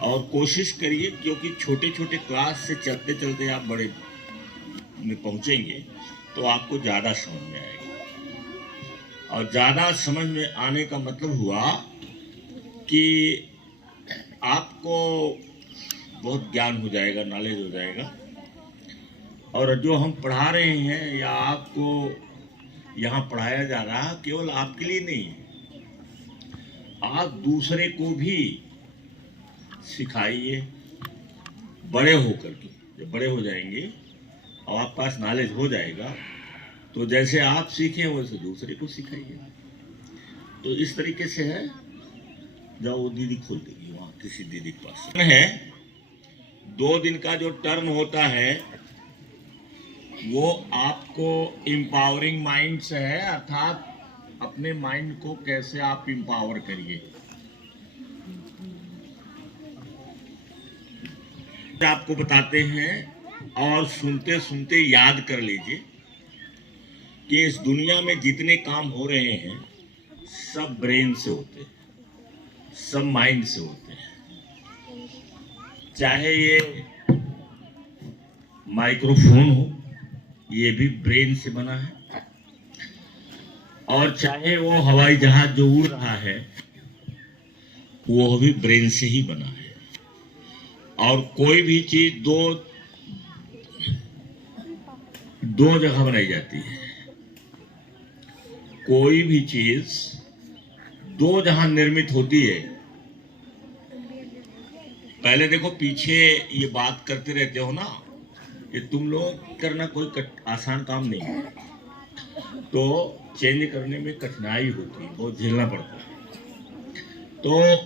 और कोशिश करिए, क्योंकि छोटे छोटे क्लास से चलते चलते आप बड़े में पहुंचेंगे तो आपको ज़्यादा समझ में आएगा। और ज़्यादा समझ में आने का मतलब हुआ कि आपको बहुत ज्ञान हो जाएगा, नॉलेज हो जाएगा। और जो हम पढ़ा रहे हैं या आपको यहाँ पढ़ाया जा रहा है, केवल आपके लिए नहीं है, आप दूसरे को भी सिखाइए। बड़े होकर के जब बड़े हो जाएंगे और आपके पास नॉलेज हो जाएगा तो जैसे आप सीखें वैसे दूसरे को सिखाइए। तो इस तरीके से है। जाओ, वो दीदी खोल देगी वहाँ किसी दीदी के पास है। 2 दिन का जो टर्म होता है वो आपको एम्पावरिंग माइंड से है, अर्थात अपने माइंड को कैसे आप एम्पावर करिए। आपको बताते हैं और सुनते सुनते याद कर लीजिए कि इस दुनिया में जितने काम हो रहे हैं सब ब्रेन से होते हैं, सब माइंड से होते हैं। चाहे ये माइक्रोफोन हो, ये भी ब्रेन से बना है, और चाहे वो हवाई जहाज जो उड़ रहा है वो भी ब्रेन से ही बना है। और कोई भी चीज दो जगह बनाई जाती है। कोई भी चीज 2 जहां निर्मित होती है। पहले देखो, पीछे ये बात करते रहते हो ना, ये तुम लोग करना कोई आसान काम नहीं है, तो चेंज करने में कठिनाई होती है, बहुत झेलना पड़ता है। तो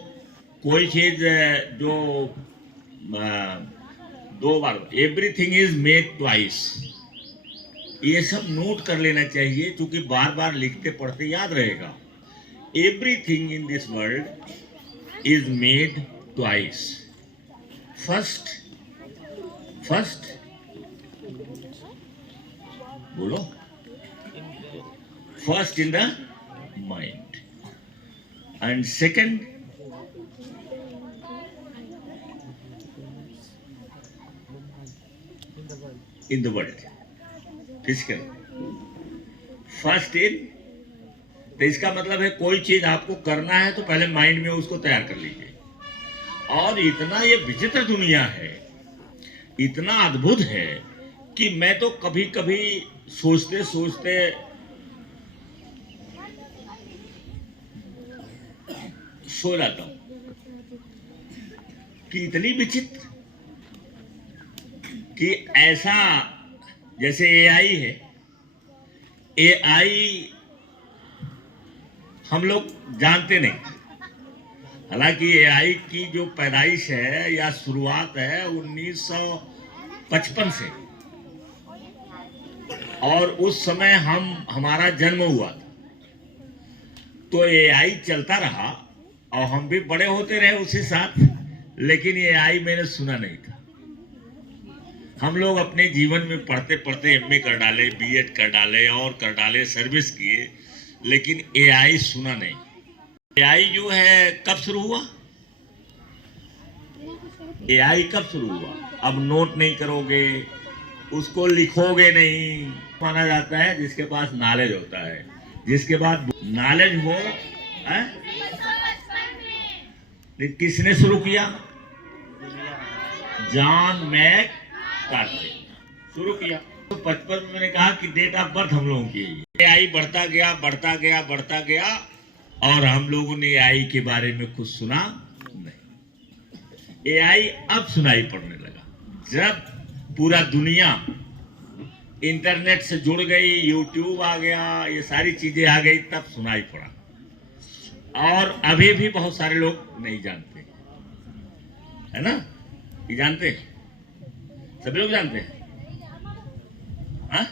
कोई चीज जो 2 बार, एवरीथिंग इज मेड ट्वाइस, ये सब नोट कर लेना चाहिए, क्योंकि बार बार लिखते पढ़ते याद रहेगा। Everything in this world is made twice. First बोलो, first in the mind and second in the world, physical, first in. तो इसका मतलब है कोई चीज आपको करना है तो पहले माइंड में उसको तैयार कर लीजिए। और इतना ये विचित्र दुनिया है, इतना अद्भुत है कि मैं तो कभी कभी सोचते सोचते सो जाता हूं कि इतनी विचित्र कि ऐसा, जैसे एआई है, एआई हम लोग जानते नहीं। हालांकि एआई की जो पैदाइश है या शुरुआत है 1955 से, और उस समय हमारा जन्म हुआ था, तो एआई चलता रहा और हम भी बड़े होते रहे उसी साथ, लेकिन एआई मैंने सुना नहीं था। हम लोग अपने जीवन में पढ़ते पढ़ते एमए कर डाले, बीएड कर डाले और कर डाले, सर्विस किए, लेकिन एआई सुना नहीं। एआई जो है कब शुरू हुआ? एआई कब शुरू हुआ? अब नोट नहीं करोगे, उसको लिखोगे नहीं। माना जाता है जिसके पास नॉलेज होता है, जिसके पास नॉलेज हो है? किसने शुरू किया? जॉन मैक कार्थे शुरू किया। तो 55 में मैंने कहा कि डेट ऑफ बर्थ हम लोगों की है। एआई बढ़ता गया बढ़ता गया बढ़ता गया, और हम लोगों ने एआई के बारे में कुछ सुना नहीं। एआई अब सुनाई पड़ने लगा, जब पूरा दुनिया इंटरनेट से जुड़ गई, यूट्यूब आ गया, ये सारी चीजें आ गई, तब सुनाई पड़ा। और अभी भी बहुत सारे लोग नहीं जानते, है ना? ये जानते हैं, सभी लोग जानते हैं, हाँ?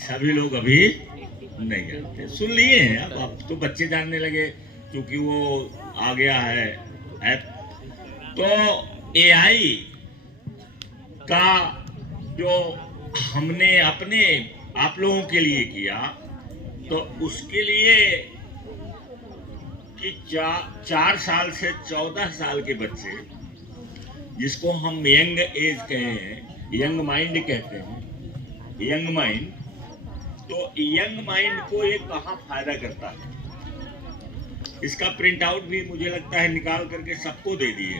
सभी लोग अभी नहीं जानते, सुन लिए हैं। अब तो बच्चे जानने लगे क्योंकि वो आ गया है ऐप। तो एआई का जो हमने अपने आप लोगों के लिए किया, तो उसके लिए क्योंकि 4 साल से 14 साल के बच्चे, जिसको हम यंग एज कहे हैं, यंग माइंड कहते हैं, यंग माइंड, तो यंग माइंड को ये कहाँ फायदा करता है। इसका प्रिंट आउट भी मुझे लगता है निकाल करके सबको दे दिए।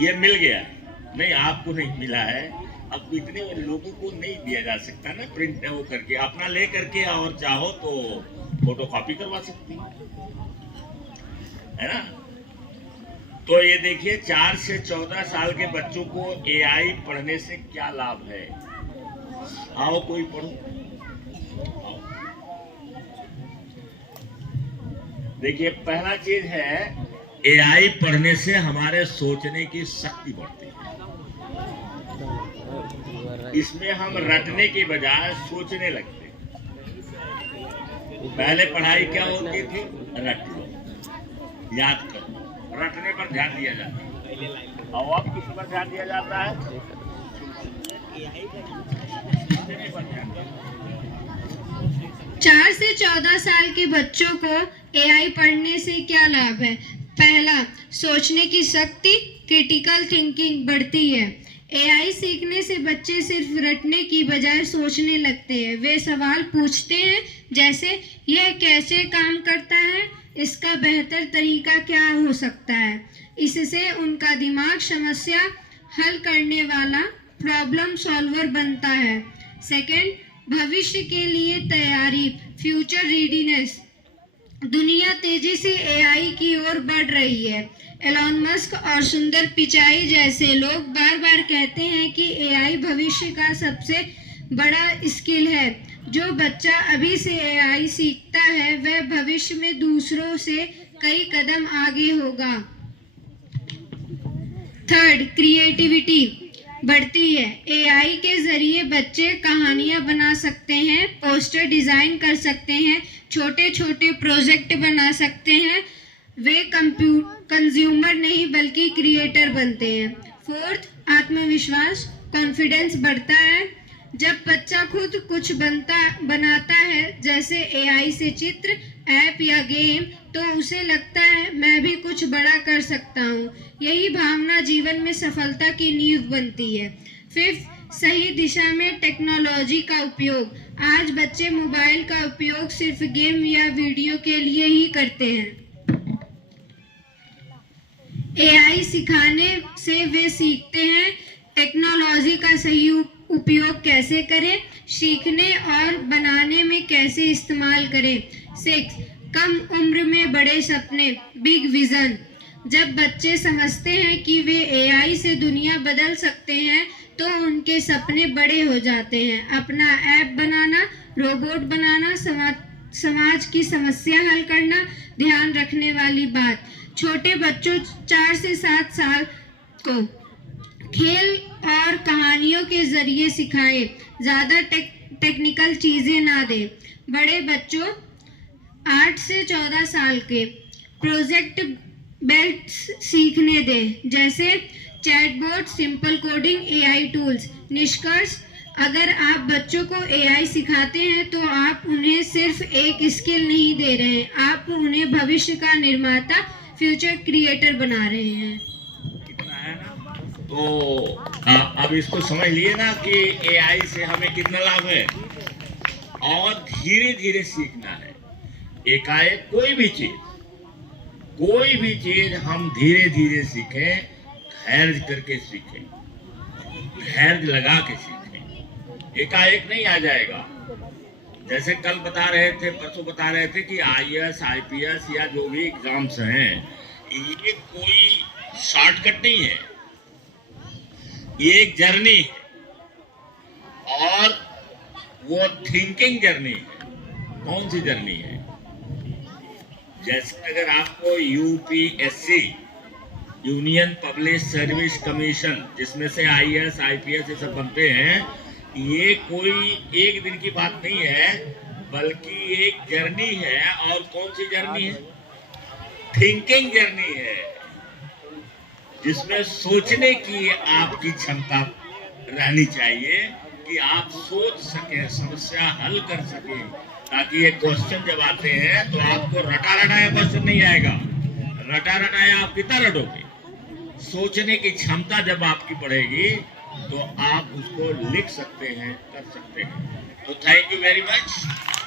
ये मिल गया नहीं, आपको नहीं मिला है। अब इतने लोगों को नहीं दिया जा सकता ना प्रिंट वो करके, अपना ले करके, और चाहो तो फोटोकॉपी करवा सकती है ना। तो ये देखिए 4 से 14 साल के बच्चों को एआई पढ़ने से क्या लाभ है। आओ कोई पढ़ो। देखिए पहला चीज है, एआई पढ़ने से हमारे सोचने की शक्ति बढ़ती है। इसमें हम रटने के बजाय सोचने लगते हैं। पहले पढ़ाई क्या होती थी, रट लो, याद करो, रटने पर ध्यान दिया जाता है। और अब किस पर ध्यान दिया जाता है, सोचने पर ध्यान दिया जाता है। 4 से 14 साल के बच्चों को एआई पढ़ने से क्या लाभ है। पहला, सोचने की शक्ति, क्रिटिकल थिंकिंग बढ़ती है। एआई सीखने से बच्चे सिर्फ रटने की बजाय सोचने लगते हैं। वे सवाल पूछते हैं, जैसे यह कैसे काम करता है, इसका बेहतर तरीका क्या हो सकता है। इससे उनका दिमाग समस्या हल करने वाला प्रॉब्लम सॉल्वर बनता है। सेकंड, भविष्य के लिए तैयारी, फ्यूचर रेडीनेस। दुनिया तेजी से एआई की ओर बढ़ रही है। एलॉन मस्क और सुंदर पिचाई जैसे लोग बार बार कहते हैं कि एआई भविष्य का सबसे बड़ा स्किल है। जो बच्चा अभी से एआई सीखता है वह भविष्य में दूसरों से कई कदम आगे होगा। थर्ड, क्रिएटिविटी बढ़ती है। एआई के जरिए बच्चे कहानियां बना सकते हैं, पोस्टर डिजाइन कर सकते हैं, छोटे छोटे प्रोजेक्ट बना सकते हैं। वे कंज्यूमर नहीं बल्कि क्रिएटर बनते हैं। फोर्थ, आत्मविश्वास, कॉन्फिडेंस बढ़ता है। जब बच्चा खुद कुछ बनाता है, जैसे एआई से चित्र, ऐप या गेम, तो उसे लगता है मैं भी कुछ बड़ा कर सकता हूँ। यही भावना जीवन में सफलता की नींव बनती है। फिफ्थ, सही दिशा में टेक्नोलॉजी का उपयोग। आज बच्चे मोबाइल का उपयोग सिर्फ गेम या वीडियो के लिए ही करते हैं। एआई सिखाने से वे सीखते हैं टेक्नोलॉजी का सही उपयोग कैसे करें, सीखने और बनाने में कैसे इस्तेमाल करें। 6, कम उम्र में बड़े सपने, बिग विजन। जब बच्चे समझते हैं कि वे एआई से दुनिया बदल सकते हैं तो उनके सपने बड़े हो जाते हैं। अपना ऐप बनाना, रोबोट बनाना, समाज की समस्या हल करना ध्यान रखने वाली बात। छोटे बच्चों 4 से 7 साल को खेल और कहानियों के जरिए सिखाएं, ज़्यादा टेक्निकल चीज़ें ना दें। बड़े बच्चों 8 से 14 साल के प्रोजेक्ट बेल्ट सीखने दें, जैसे chatbot, simple coding, AI tools. निष्कर्ष, अगर आप बच्चों को एआई सिखाते हैं तो आप उन्हें सिर्फ एक स्किल नहीं दे रहे हैं, आप उन्हें भविष्य का निर्माता, फ्यूचर क्रिएटर बना रहे हैं। तो अब इसको समझ लिए ना कि एआई से हमें कितना लाभ है, और धीरे धीरे सीखना है। एकाएक कोई भी चीज हम धीरे धीरे सीखें, धैर्य करके सीखें, धैर्य लगा के सीखें। एकाएक नहीं आ जाएगा। जैसे कल बता रहे थे, परसों बता रहे थे कि आईएएस, आईपीएस या जो भी एग्जाम्स हैं, ये कोई शॉर्टकट नहीं है, ये एक जर्नी है, और वो थिंकिंग जर्नी है। कौन सी जर्नी है? जैसे अगर आपको UPSC, union public service commission, जिसमें से आईएएस, आईपीएस ये सब बनते हैं, ये कोई एक दिन की बात नहीं है, बल्कि एक जर्नी है। और कौन सी जर्नी है? थिंकिंग जर्नी है, जिसमें सोचने की आपकी क्षमता रहनी चाहिए कि आप सोच सके, समस्या हल कर सके, ताकि ये क्वेश्चन जब आते हैं तो आपको रटा रटाया क्वेश्चन नहीं आएगा। रटा रटाया आप कितना रटोगे? सोचने की क्षमता जब आपकी बढ़ेगी तो आप उसको लिख सकते हैं, कर सकते हैं। तो थैंक यू वेरी मच।